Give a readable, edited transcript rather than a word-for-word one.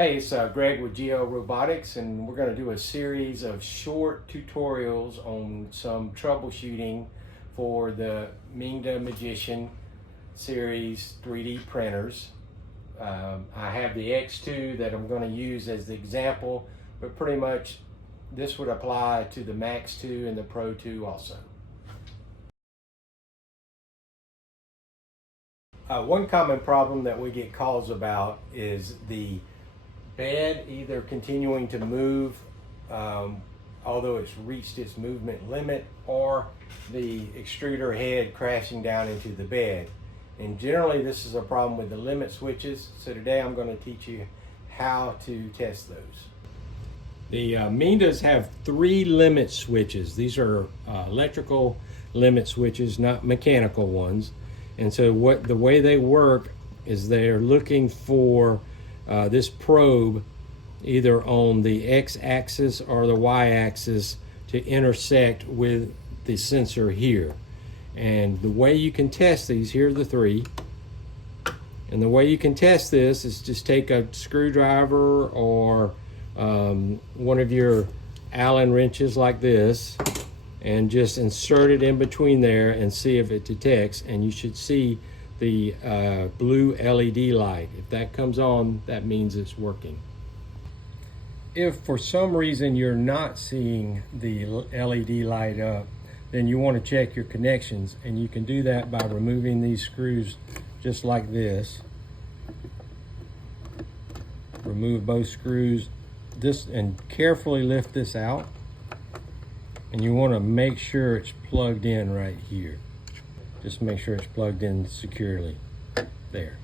Hey, it's Greg with Geo Robotics, and we're going to do a series of short tutorials on some troubleshooting for the Mingda Magician series 3D printers. I have the X2 that I'm going to use as the example, but pretty much this would apply to the Max 2 and the Pro 2 also. One common problem that we get calls about is the bed either continuing to move although it's reached its movement limit, or the extruder head crashing down into the bed. And generally this is a problem with the limit switches, so today I'm going to teach you how to test those. The Mindas have 3 limit switches. These are electrical limit switches, not mechanical ones. And so the way they work is they're looking for this probe either on the x-axis or the y-axis to intersect with the sensor here. And the way you can test these, here are the 3. And the way you can test this is just take a screwdriver or one of your Allen wrenches like this and just insert it in between there and see if it detects, and you should see the blue LED light. If that comes on, that means it's working. If for some reason you're not seeing the LED light up, then you want to check your connections, and you can do that by removing these screws just like this. Remove both screws and carefully lift this out, and you want to make sure it's plugged in right here. Just make sure it's plugged in securely there.